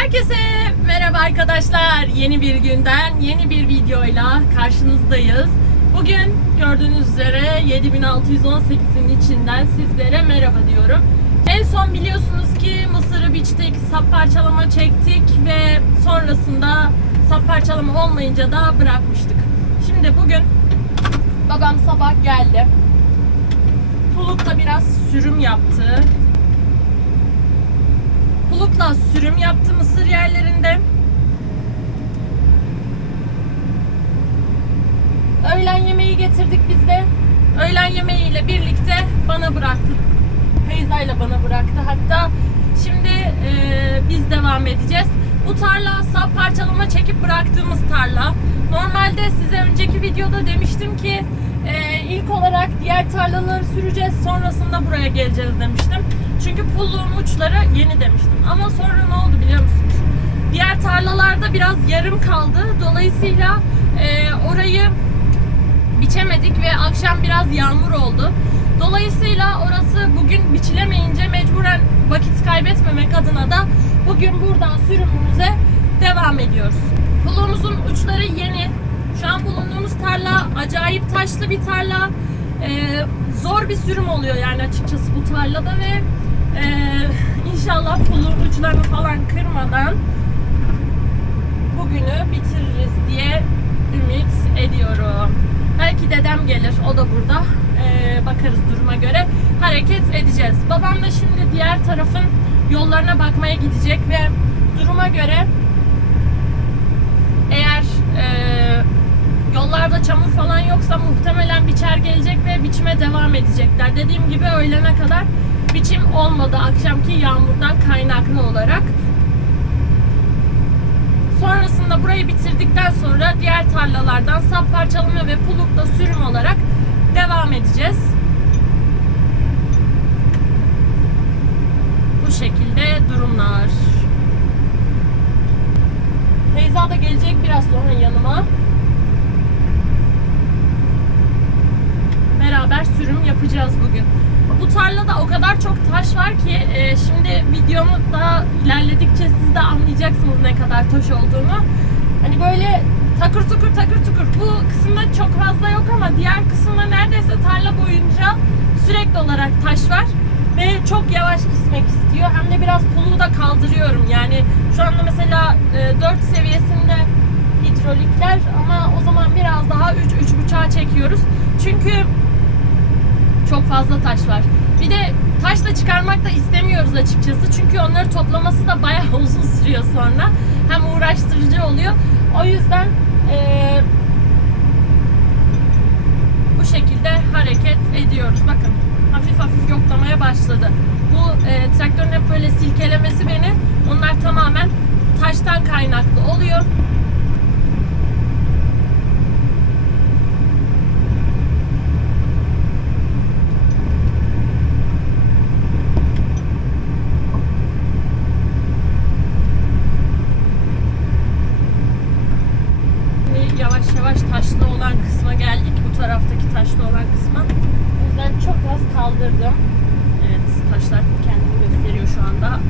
Herkese merhaba arkadaşlar. Yeni bir günden yeni bir videoyla karşınızdayız. Bugün gördüğünüz üzere 7618'in içinden sizlere merhaba diyorum. En son biliyorsunuz ki mısırı biçtik, sap parçalama çektik ve sonrasında sap parçalama olmayınca da bırakmıştık. Şimdi bugün babam sabah geldi. Bulut'la biraz sürüm yaptı. Bulut'la sürüm yaptı mısır yerlerinde. Öğlen yemeği getirdik biz de. Öğlen yemeğiyle birlikte bana bıraktı. Feyza ile bana bıraktı. Hatta şimdi e, biz devam edeceğiz. Bu tarla sap parçalama çekip bıraktığımız tarla. Normalde size önceki videoda demiştim ki e, ilk olarak diğer tarlaları süreceğiz. Sonrasında buraya geleceğiz demiştim. Çünkü pulluğun uçları yeni demiştim. Ama sonra ne oldu biliyor musunuz? Diğer tarlalarda biraz yarım kaldı. Dolayısıyla e, orayı biçemedik ve akşam biraz yağmur oldu. Dolayısıyla orası bugün biçilemeyince mecburen vakit kaybetmemek adına da bugün buradan sürümümüze devam ediyoruz. Pulluğumuzun uçları yeni. Şu an bulunduğumuz tarla acayip taşlı bir tarla. Ee, zor bir sürüm oluyor yani açıkçası bu tarlada ve e, inşallah pulluğun uçlarını falan kırmadan bugünü bitiririz diye ümit ediyorum. Belki dedem gelir, o da burada. Ee, bakarız duruma göre hareket edeceğiz. Babam da şimdi diğer tarafın yollarına bakmaya gidecek ve duruma göre eğer e, yollarda çamur falan yoksa muhtemelen biçer gelecek ve biçime devam edecekler. Dediğim gibi öğlene kadar biçim olmadı akşamki yağmurdan kaynaklı olarak. Sonrasında burayı bitirdikten sonra diğer tarlalardan sap parçalama ve pulukla sürüm olarak devam edeceğiz. Bu şekilde durumlar. Feyza da gelecek biraz sonra yanıma. Beraber sürüm yapacağız bugün. Bu tarlada o kadar çok taş var ki e, şimdi videomu daha ilerledikçe siz de anlayacaksınız ne kadar taş olduğunu. Hani böyle takır tukur takır tukur. Bu kısımda çok fazla yok ama diğer kısımda neredeyse tarla boyunca sürekli olarak taş var. Ve çok yavaş gitmek istiyor. Hem de biraz puluğu da kaldırıyorum. Yani şu anda mesela e, 4 seviyesinde hidrolikler ama o zaman biraz daha 3 üç, 3.5'a çekiyoruz. Çünkü çok fazla taş var. Bir de taş da çıkarmak da istemiyoruz açıkçası. Çünkü onları toplaması da bayağı uzun sürüyor sonra. Hem uğraştırıcı oluyor. O yüzden eee, bu şekilde hareket ediyoruz. Bakın hafif hafif yoklamaya başladı. Bu e, traktörün hep böyle silkelemesi beni. Onlar tamamen taştan kaynaklı oluyor. Şimdi yavaş yavaş taşlı olan kısma geldik. Bu taraftaki taşlı olan kısma. O yüzden çok az kaldırdım. Evet taşlar kendini gösteriyor şu anda.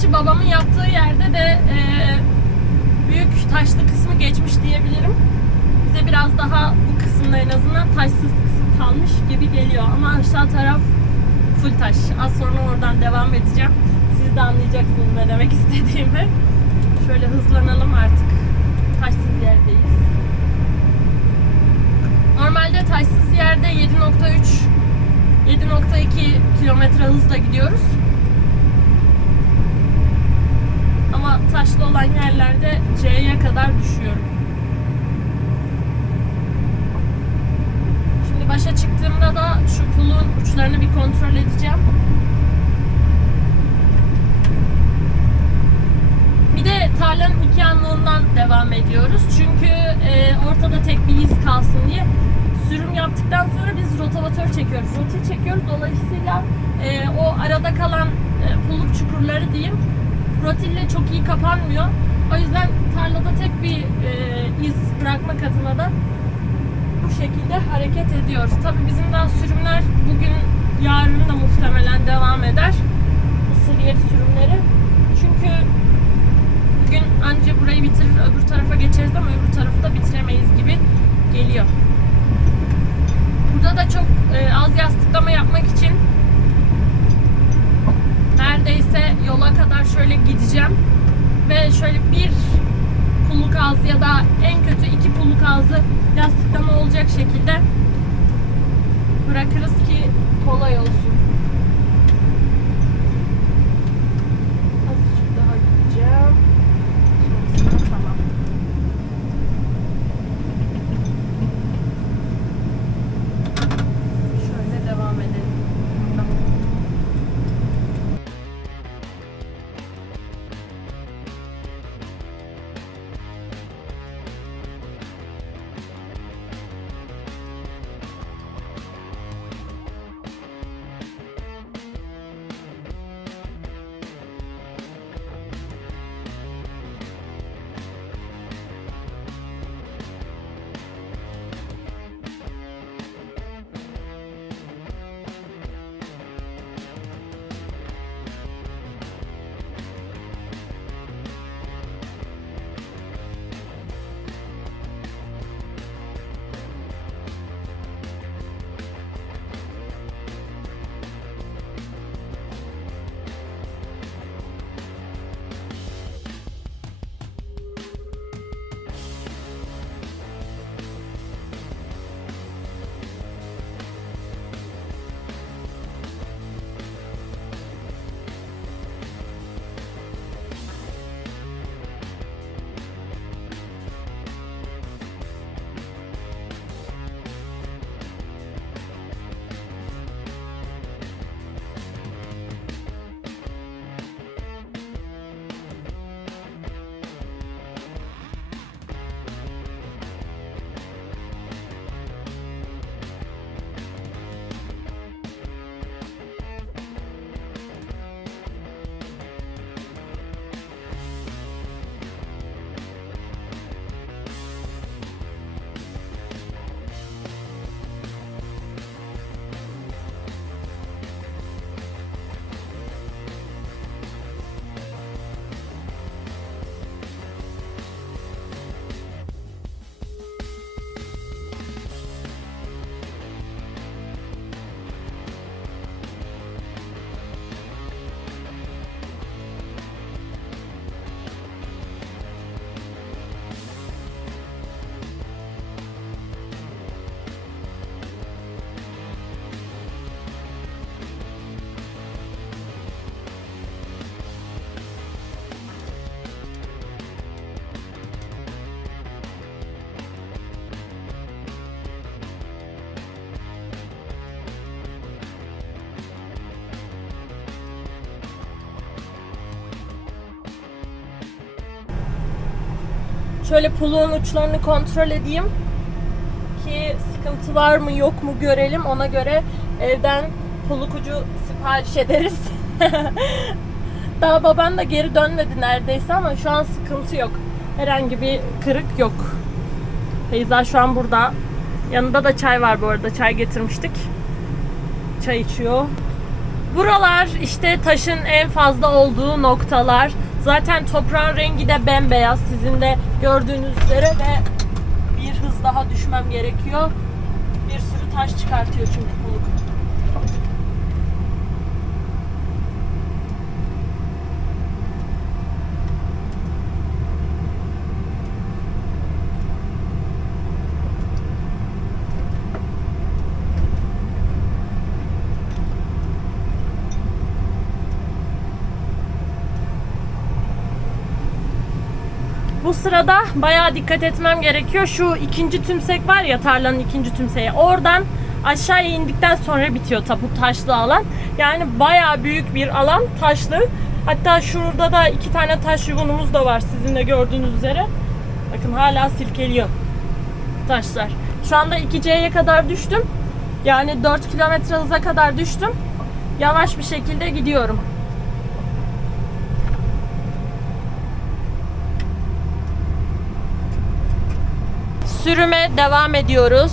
Gerçi babamın yaptığı yerde de e, büyük taşlı kısmı geçmiş diyebilirim. Bize biraz daha bu kısımda en azından taşsız kısım kalmış gibi geliyor. Ama aşağı taraf full taş. Az sonra oradan devam edeceğim. Siz de anlayacaksınız ne demek istediğimi. Şöyle hızlanalım artık. Taşsız yerdeyiz. Normalde taşsız yerde 7.3 7.2 kilometre hızla gidiyoruz. Ama taşlı olan yerlerde C'ye kadar düşüyorum. Şimdi başa çıktığımda da şu pulun uçlarını bir kontrol edeceğim. Bir de tarlanın iki yanlığından devam ediyoruz. Çünkü e, ortada tek bir iz kalsın diye sürüm yaptıktan sonra biz rotavatör çekiyoruz. Rotil çekiyoruz. Dolayısıyla e, o arada kalan e, pulluk çukurları diyeyim rotille çok iyi kapanmıyor. O yüzden tarlada tek bir e, iz bırakmak adına da bu şekilde hareket ediyoruz. Tabii bizim daha sürümler devam eder. Mısır yeri sürümleri. Çünkü bugün anca burayı bitirir öbür tarafa geçeriz ama öbür tarafı da bitiremeyiz gibi geliyor. Burada da çok e, az yastıklama yapmak için neredeyse yola kadar şöyle gideceğim ve şöyle bir pulluk ağzı ya da en kötü iki pulluk ağzı yastıklama olacak şekilde bırakırız ki kolay olsun. Şöyle puluğun uçlarını kontrol edeyim ki sıkıntı var mı yok mu görelim. Ona göre evden puluk ucu sipariş ederiz. Daha babam da geri dönmedi neredeyse ama şu an sıkıntı yok. Herhangi bir kırık yok. Feyza şu an burada. Yanında da çay var bu arada. Çay getirmiştik. Çay içiyor. Buralar işte taşın en fazla olduğu noktalar. Zaten toprağın rengi de bembeyaz. Sizin de gördüğünüz üzere ve bir hız daha düşmem gerekiyor. Bir sürü taş çıkartıyor çünkü buluk. Bu sırada bayağı dikkat etmem gerekiyor. Şu ikinci tümsek var ya tarlanın ikinci tümseği. Oradan aşağıya indikten sonra bitiyor tapu taşlı alan. Yani bayağı büyük bir alan taşlı. Hatta şurada da iki tane taş yuvunumuz da var sizin de gördüğünüz üzere. Bakın hala silkeliyor taşlar. Şu anda 2C'ye kadar düştüm. Yani 4 kilometre hıza kadar düştüm. Yavaş bir şekilde gidiyorum. Sürüme devam ediyoruz.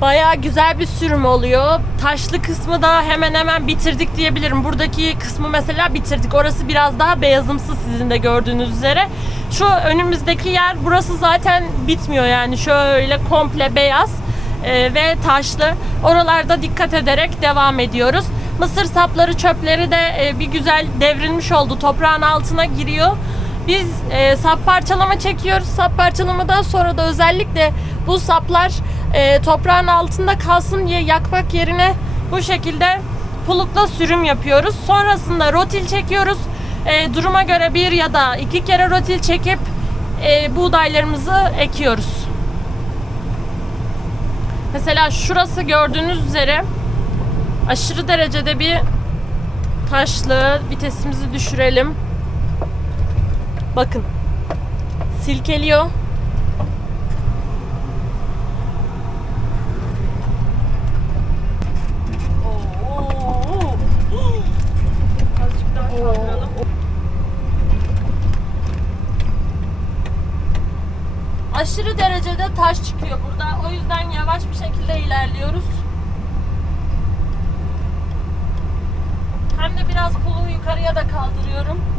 Bayağı güzel bir sürüm oluyor. Taşlı kısmı da hemen hemen bitirdik diyebilirim. Buradaki kısmı mesela bitirdik. Orası biraz daha beyazımsı sizin de gördüğünüz üzere. Şu önümüzdeki yer burası zaten bitmiyor yani şöyle komple beyaz e, ve taşlı. Oralarda dikkat ederek devam ediyoruz. Mısır sapları çöpleri de e, bir güzel devrilmiş oldu. Toprağın altına giriyor. Biz e, sap parçalama çekiyoruz. Sap parçalamadan sonra da özellikle bu saplar e, toprağın altında kalsın diye yakmak yerine bu şekilde pulukla sürüm yapıyoruz. Sonrasında rotil çekiyoruz. E, duruma göre bir ya da iki kere rotil çekip e, buğdaylarımızı ekiyoruz. Mesela şurası gördüğünüz üzere aşırı derecede bir taşlı. Vitesimizi düşürelim. Bakın. Silkeliyor. Aşırı derecede taş çıkıyor burada. O yüzden yavaş bir şekilde ilerliyoruz. Hem de biraz pulu yukarıya da kaldırıyorum.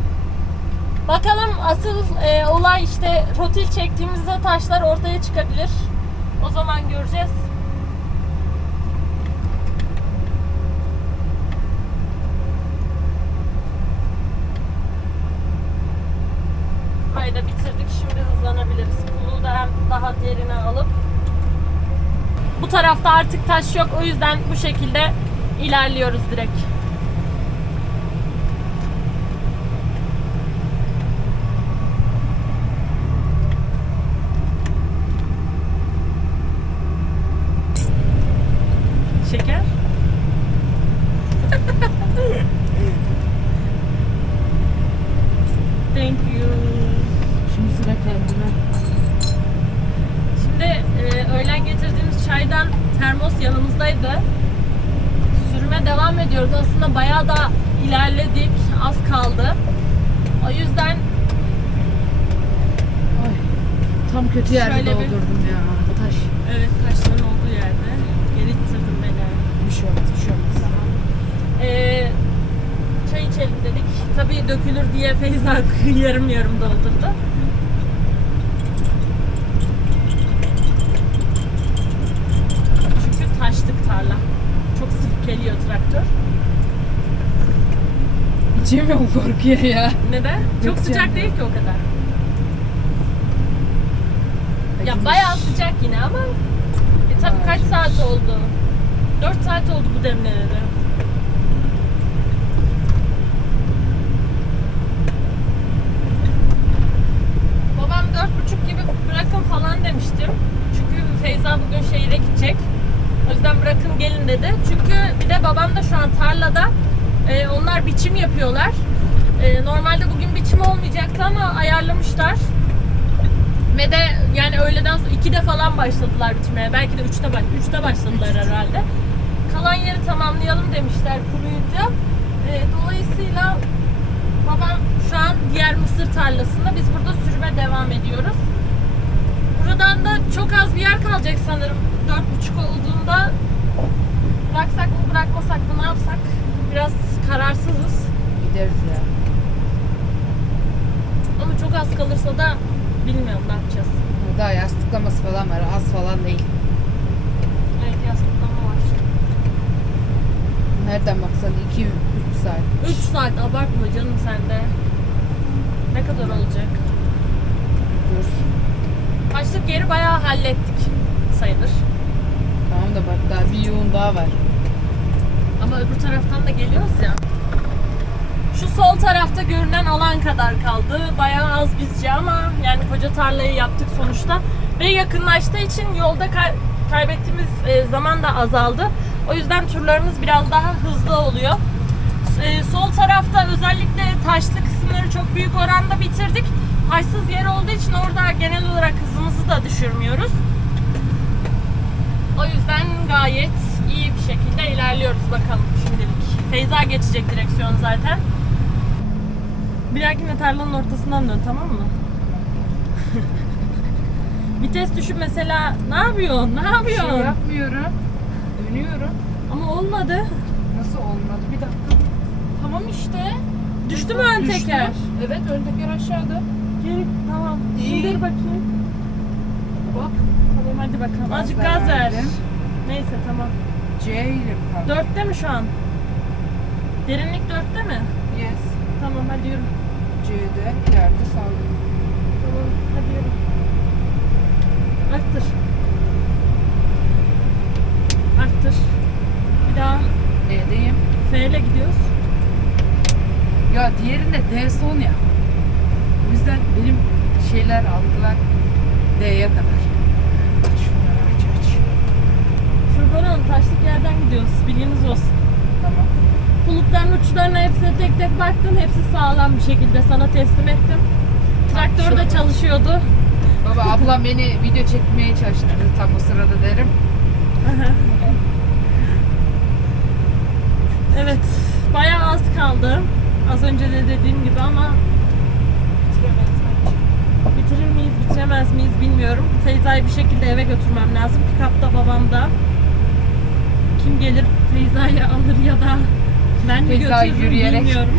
Bakalım asıl e, olay işte rotil çektiğimizde taşlar ortaya çıkabilir. O zaman göreceğiz. Burayı bitirdik. Şimdi hızlanabiliriz. Pulu da hem daha derine alıp bu tarafta artık taş yok. O yüzden bu şekilde ilerliyoruz direkt. Termos yanımızdaydı. Sürüme devam ediyoruz. Aslında bayağı da ilerledik. Az kaldı. O yüzden Ay. Tam kötü yerde Şöyle bir- doldurdum ya. Taş. evet taşların olduğu yerde geri ittirdim beni. Bir şey olmaz, bir şey olmaz. Ee, çay içelim dedik. Tabii dökülür diye Feyza yarım yarım doldurdu. Çünkü taşlık tarla. Çok silkeliyor traktör. İçemiyorum korkuyor ya. Neden? Çok Yok sıcak canım. değil ki o kadar. Ya bayağı sıcak yine ama e tabii kaç saat oldu? 4 saat oldu bu demleneli. Babam dört buçuk gibi bırakın falan demiştim. Çünkü Feyza bugün şehire gidecek. O yüzden bırakın gelin dedi. Çünkü bir de babam da şu an tarlada. Ee, onlar biçim yapıyorlar. Ee, normalde bugün biçim olmayacaktı ama ayarlamışlar. Ve de yani öğleden sonra 2'de falan başladılar biçmeye. Belki de 3'te, baş, 3'te başladılar herhalde. Kalan yeri tamamlayalım demişler kuruyunca. Ee, dolayısıyla babam şu an diğer mısır tarlasında. Biz burada sürüme devam ediyoruz. Buradan da çok az bir yer kalacak sanırım. 4.30 olduğunda bıraksak mı bırakmasak mı ne yapsak? Biraz kararsızız. Gideriz ya. Ama çok az kalırsa da bilmiyorum ne yapacağız. Daha yastıklaması falan var. Az falan değil. Evet yastıklama var. Nereden baksan 2-3 saat. 3 saat abartma canım sende. Ne kadar olacak? Dursun. Başlık yeri bayağı hallettik sayılır. Tamam da bak daha bir yoğun daha var. Ama öbür taraftan da geliyoruz ya. Şu sol tarafta görünen alan kadar kaldı. Bayağı az bizce ama yani koca tarlayı yaptık sonuçta. Ve yakınlaştığı için yolda kay- kaybettiğimiz e, zaman da azaldı. O yüzden turlarımız biraz daha hızlı oluyor. E, sol tarafta özellikle taşlı kısımları çok büyük oranda bitirdik. Taşsız yer olduğu için orada genel olarak hızımızı da düşürmüyoruz. O yüzden gayet şekilde ilerliyoruz bakalım şimdilik. Feyza geçecek direksiyon zaten. Bir dahakine tarlanın ortasından dön tamam mı? Vites düşüp mesela ne yapıyorsun? Ne Bir yapıyorsun? şey yapmıyorum. Dönüyorum. Ama olmadı. Nasıl olmadı? Bir dakika. Tamam işte. Düştü mü ön Düştü. teker? Evet ön teker aşağıda. Geri tamam. İyi. İndir bakayım. Bak. Tamam hadi bakalım. Azıcık gaz ver. verdim. Neyse tamam. C ile kaldı. Dörtte mi şu an? Derinlik dörtte mi? Yes. Tamam hadi yürü. C'de ileride saldım. Tamam hadi yürü. Arttır. Arttır. Bir daha D'deyim. F ile gidiyoruz. Ya diğerinde D son ya. O yüzden benim şeyler aldılar D'ye kadar. Tek baktım. Hepsi sağlam bir şekilde sana teslim ettim. Traktör de çalışıyordu. Baba ablam beni video çekmeye çalıştırdı tam o sırada derim. Evet. Bayağı az kaldı. Az önce de dediğim gibi ama. Bitirir miyiz, bitiremez miyiz bilmiyorum. Feyza'yı bir şekilde eve götürmem lazım. Pick-up'ta babam da. Kim gelir Feyza'yı alır ya da ben mi Feyza götürürüm yürüyerek. bilmiyorum.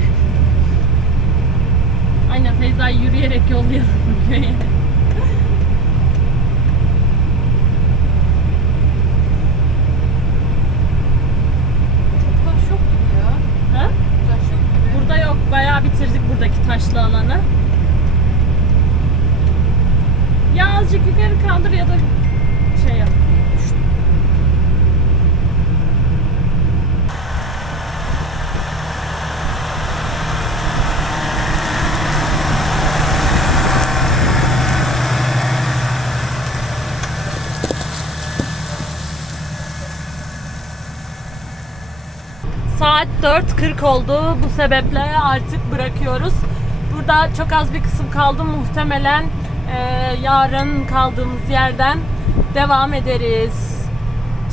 Aynen Feyza'yı yürüyerek yollayalım köye. Taş yok gibi ya. Ha? Taş yok gibi. Burada yok. Bayağı bitirdik buradaki taşlı alanı. Ya azıcık yukarı kaldır ya da şey yap. Düştü. Saat 4.40 oldu. Bu sebeple artık bırakıyoruz. Burada çok az bir kısım kaldı. Muhtemelen e, yarın kaldığımız yerden devam ederiz.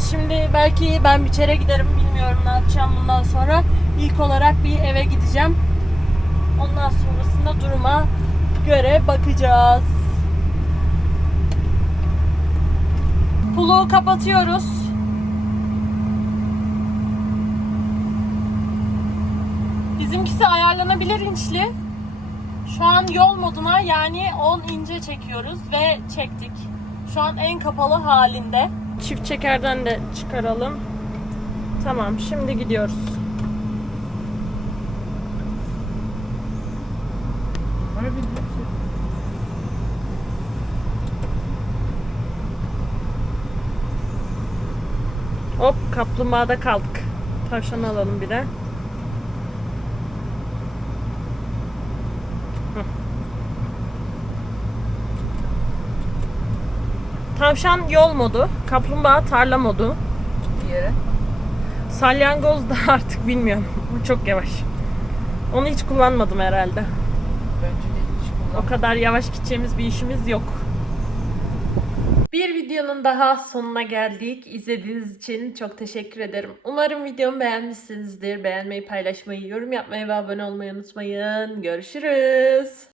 Şimdi belki ben bir çere giderim. Bilmiyorum ne yapacağım bundan sonra. İlk olarak bir eve gideceğim. Ondan sonrasında duruma göre bakacağız. Pulu kapatıyoruz. Bizimkisi ayarlanabilir inçli. Şu an yol moduna yani 10 ince çekiyoruz ve çektik. Şu an en kapalı halinde. Çift çekerden de çıkaralım. Tamam şimdi gidiyoruz. Hop kaplumbağada kaldık. Tavşanı alalım bir de. Tavşan yol modu, kaplumbağa tarla modu. yere. Salyangoz da artık bilmiyorum. Bu çok yavaş. Onu hiç kullanmadım herhalde. Bence de hiç kullan. O kadar yavaş gideceğimiz bir işimiz yok. Bir videonun daha sonuna geldik. İzlediğiniz için çok teşekkür ederim. Umarım videomu beğenmişsinizdir. Beğenmeyi, paylaşmayı, yorum yapmayı ve abone olmayı unutmayın. Görüşürüz.